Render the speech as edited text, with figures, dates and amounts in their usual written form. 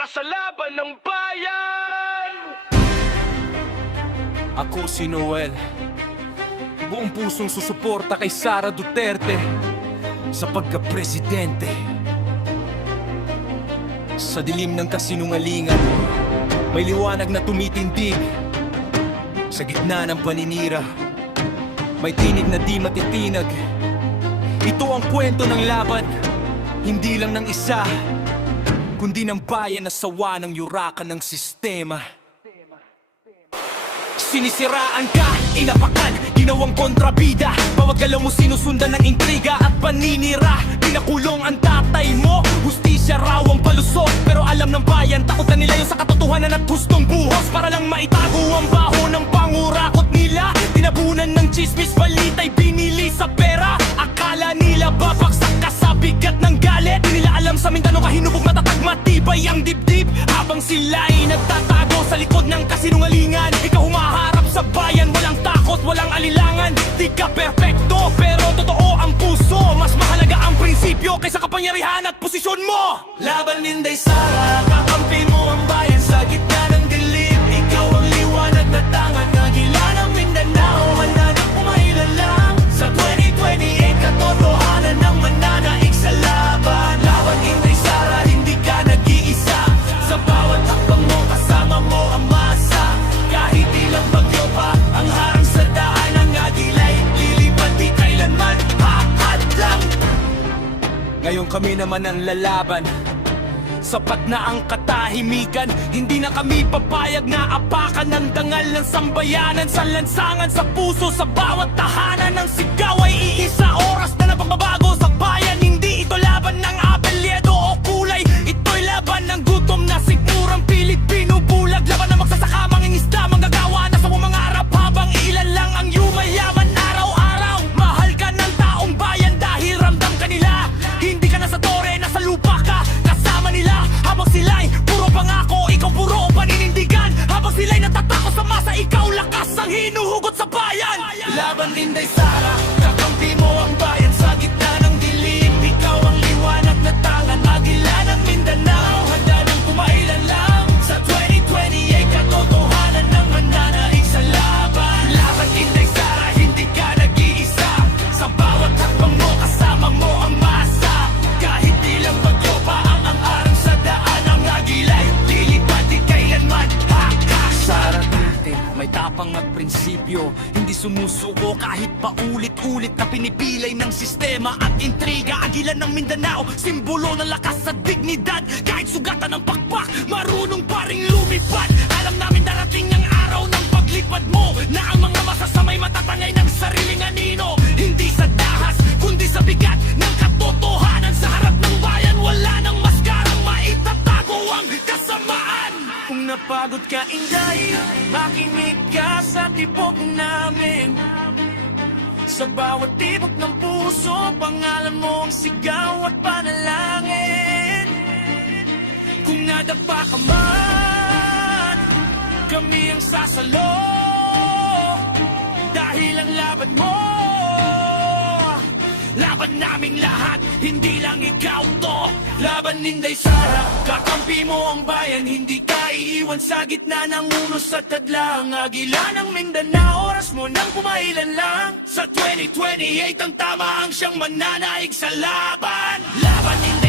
para sa laban ng bayan. Ako si Noel, buong pusong susuporta kay Sara Duterte sa pagka-presidente. Sa dilim ng kasinungalingan, may liwanag na tumitindig. Sa gitna ng paninira, may tinig na di matitinag. Ito ang kwento ng laban, hindi lang ng isa, kundi ng bayan na sawa ng yurakan ng sistema. Sinisiraan ka, inapakan, ginawang kontrabida. Bawat galaw mo sinusundan ng intriga at paninira. Pinakulong ang tatay mo, hustisya raw ang palusot. Pero alam ng bayan, takutan nila yung sa katotohanan at hustong buhos. Para lang maitago ang baho ng pangurakot nila. Tinabunan ng chismis, balita'y binili sa pera. Akala nila babagsak ka sa bigat ng galit. Di nila alam sa Mindanao kahinubog matatag matibay ang dibdib. Habang sila'y nagtatago sa likod ng kasinungalingan, ikaw humaharap sa bayan, walang takot, walang alilangan. Di ka perfecto, pero totoo ang puso. Mas mahalaga ang prinsipyo kaysa kapangyarihan at posisyon mo. Laban Inday Sara, kakampi mo ang bayan sa gitna ng dilim. Ikaw ang liwanag na tangan, agila ng Mindanao. Handa na pumailan lang sa 2028, katotohanan ng mananaig sa laban. Laban Inday Sara, hindi ka nag-iisa. Sa bawat hakbang mo, kasama mo ang masa. Kahit ilang bagyo pa ang harang sa daan, ang agilay lilipad di kailanman hahadlang. Ngayon kami naman ang lalaban. Sapat na ang katahimikan, hindi na kami papayag na apakan ng dangal ng sambayanan. Sa lansangan, sa puso, sa bawat tahanan, ng sigaw ay iisa. Oras na napagbabago sa bayan. Hindi ito laban ng apelyedo o kulay, ito'y laban ng gutom na sigurang Pilipino bulag. Laban ng magsasaka, mangingisda, manggagawa na sa mangarap. Habang ilan lang ang yumayaman araw-araw. Mahal ka ng taong bayan dahil ramdam ka nila. Hindi ka nasa tore, nasa lupa ka kasama nila. Habang sila'y puro pangako, ikaw puro paninindigan. Habang sila'y natatakot sa masa, ikaw lakas ang hinuhugot sa bayan. Laban Inday Sara, kakampi mo ang bayan sa gitna ng dilim. Ikaw ang liwanag na tangan, agila ng Mindanao. Handa nang pumailan lang sa 2028, katotohanan ng mananaig sa laban. Laban Inday Sara, hindi ka nag-iisa. Sa bawat hakbang mo, kasama mo ang masa. Kahit ilang bagyo pa ang arang sa daan, ang agilay lilipad di kailanman hakas. Sara Duterte, may tapang at prinsipyo, hindi sumusuko kahit paulit-ulit na pinipilay ng sistema at intriga. Agilan ng Mindanao, simbolo ng lakas at dignidad. Kahit sugatan ng pakpak, marunong pa ring lumipad. Alam namin darating ang araw ng paglipad mo, na ang mga masasamay matatangay ng sariling anino. Hindi sa dahas, kundi sa bigat ng katotohanan. Sa harap ng bayan, wala nang maskarang maitatago ang kasamaan. Kung napagod ka, Inday, makinig ka sa tibok namin. Sa bawat tibok ng puso, pangalan mo ang sigaw at panalangin. Kung nadapa ka man, kami ang sasalo. Dahil ang laban mo, laban naming lahat, hindi lang ikaw to. Laban Inday Sara, kakampi mo ang bayan. Hindi ka iiwan sa gitna ng unos at tadlang. Agila ng Mindanao, oras mo nang pumailan lang. Sa 2028 ang tama ang siyang mananaig sa laban. Laban Inday